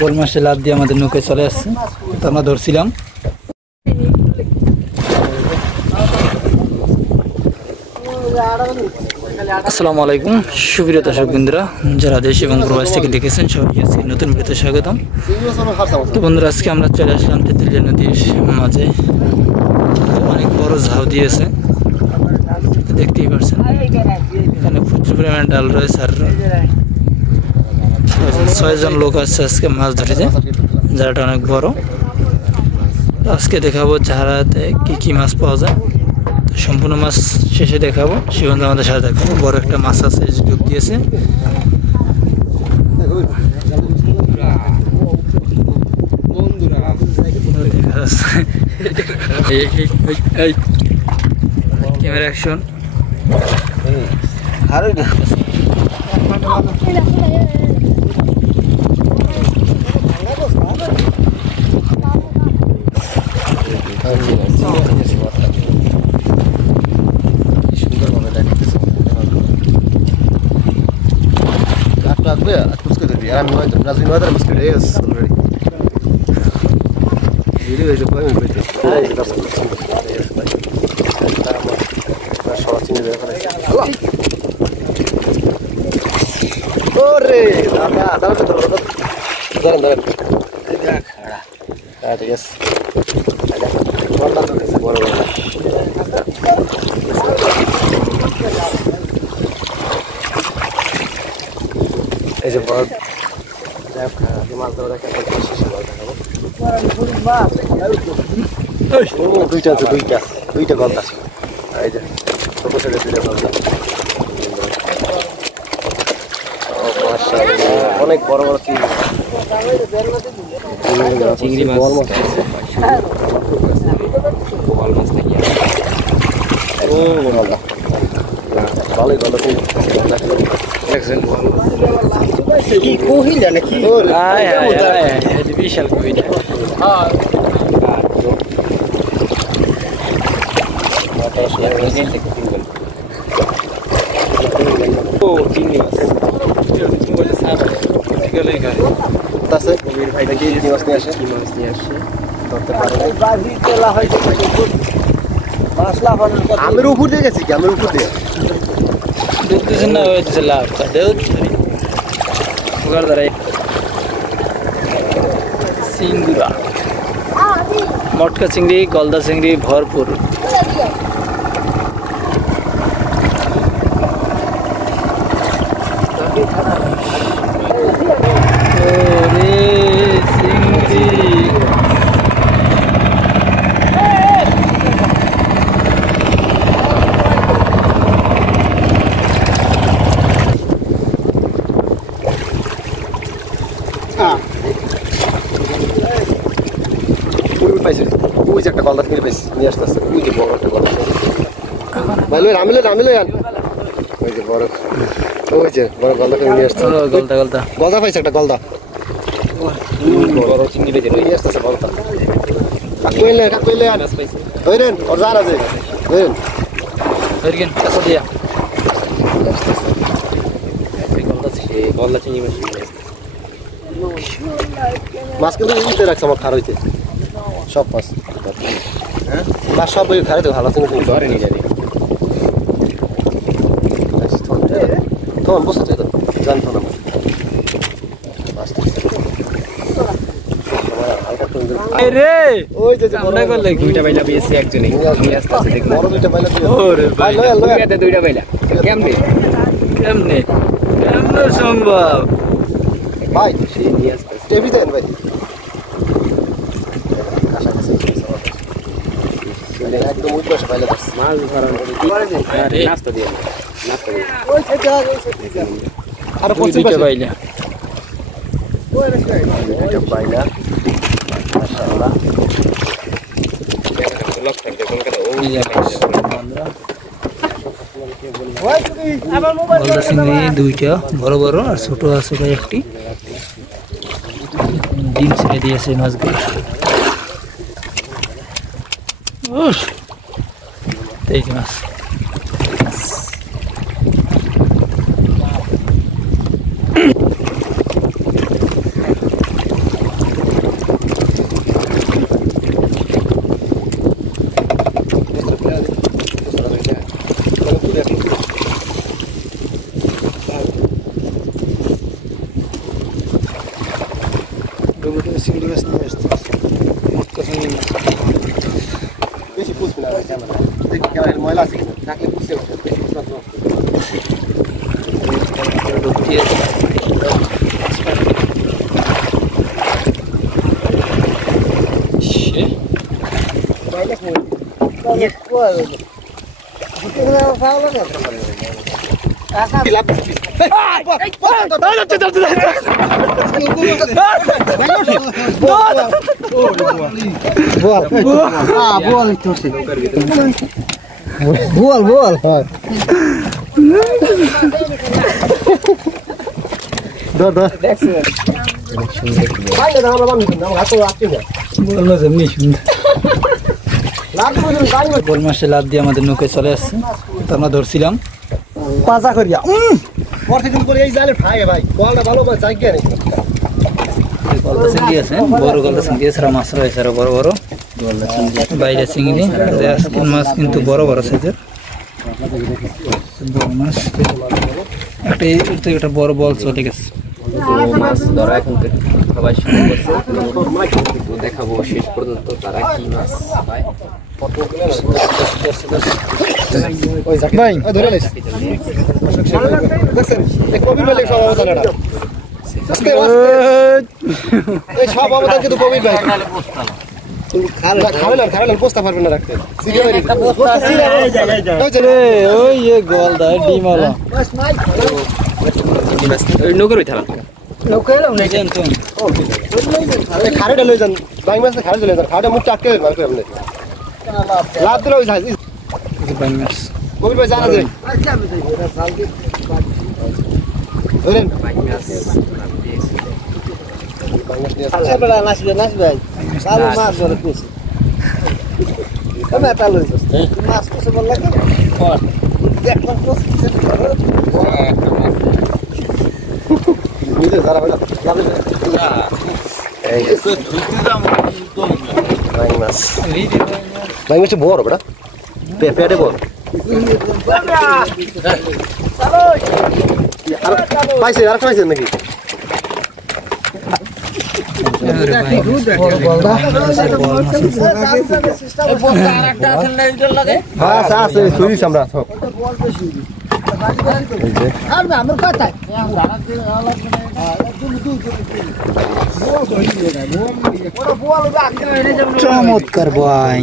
বল মাসে লাভ দিয়ে আমাদের নৌকায় চলে আসছে, তো আমরা ধরছিলাম। আসসালামু আলাইকুম সুপ্রিয় দর্শক বন্ধুরা, যারা দেশ এবং প্রবাস থেকে দেখেছেন সবাইকে আজকে নতুন ভিডিওতে স্বাগতম। তো বন্ধুরা, আজকে আমরা চলে আসলাম তেঁতুলিয়া নদীর মাঝে। অনেক বড় ঝাউ দিয়েছে, দেখতেই পাচ্ছেন। এখানে প্রচুর পরিমাণে ডাল রয়েছে, আর 6 জন লোক আসছে আজকে মাছ ধরেছে। জায়গাটা অনেক বড়। আজকে দেখাবো জাহারাতে কি কি মাছ পাওয়া যায়। সম্পূর্ণ মাছ শেষে দেখাবো, সে বন্ধু আমাদের সাথে দেখাবো। বড় একটা মাছ আছে, যোগ দিয়েছে। Camera action. এই যে বড় মাছ ধরা দুইটা আছে, দুইটা গল্প আছে। এই যে ছোট ছোট দুইটা গল্প, অনেক বড় বড় চিংড়ি মাছ, বড় মাছ, ভালোই ভালো দেখছেন। কি কহিলা নাকি? বিশাল কহিলা। আমের উপর দিয়ে গেছি, আমের উপর দিয়ে দেখতেছেন না? হয়েছে লাভ চিংড়া, মটকা চিংড়ি, গলদা চিংড়ি ভরপুর। একটা গলদা চিংড়ি পাইছি, নিয়ে আসতেছে। ওই যে বড় একটা গলদা, ওই যে বড়, ওই যে বড় গলদা নিয়ে আসছে। গলদা পাইছে একটা, গলদা বড় চিংড়ি পেয়েছে, নিয়ে আসতেছে গলদা। মাছ কিন্তু দিতে রাখছে আমার খার হইতে, সব মাছ। হ্যাঁ, সব খারে তো ভালো ধরে নিয়ে যাবে। তখন বসে তো জানতো না। দুইটা বাইলা পেয়েছি একজনে, দুইটা বাইলা কেমনে কেমনে কেমনে সম্ভব ভাই? সে নিয়ে আসতে টেবি দেন ভাই। একদম ওই পাশে বাইলা মাছ ধরা নাস্তা দিয়ে আর দুইটা বাইলা, দুইটা বাইলা মাশাআল্লাহ। গলদা চিংড়ি দুইটা বড় বড়, আর ছোট আছে কয়েকটি। ডিম ছেড়ে দিয়েছে মাছগুলো। এই মাছ চিংড়ি মাছ নিয়ে আসছে মোটকা চিংড়ি মাছ বেশি পুষবে না ভাই ক্যামেরা দেখি ক্যামেরার ময়লা আছে কিনা থাকলে পুষে ওঠে बोल বল মাসে লাভ দিয়ে আমাদের নৌকায় চলে আসছে তো আমরা ধরছিলাম পাজা করিয়া প্রতিদিন করে এই জালে ভাই ভাই কোয়ালটা ভালো বা জায়গা নেই গলদা চিংড়ি আছে বড় গলদা চিংড়ি আছে মাছ রয়েছে আরো বড় বড় বাইরে চিংড়ি আজকের মাছ কিন্তু বড় বড় সাইজের বড় মাছ একটা বড় বল চলে গেছে মাছ ধরা এখন সবাই শুরু করছে দেখাবো শেষ পর্যন্ত তারা কি মাছ পায় ভাই ধরে লাইছ দেখছেন এই কবির ভাই সব অবদান এটা এই সব অবদান কিন্তু কবির ভাই খালে পোস্তা পারবেন না রাখতে ওই এ গলদা ডিমওয়ালা নৌকার ওই থালা খাড়েটা লই যান বাইং মাছ খাড়ে চলে যান খাড়ে মুখ আটকে মারবে আপনি লাভ দিলে ওই যায় বাইং মাছ কবির ভাই জানা যায় ধরেন আচ্ছা বড় নাচ ভাই ভালো মাছ ধরে পেয়েছি আমি তাল লইছ মাছ কিছু বল লাগে দেখলাম পোস্ট বুঝে যারা বলে এই তো ধুইতে দাম ভাই মাছ বড় বড় পেটে বড় পাইছে আর পাইছে নাকি চমৎকার ভাই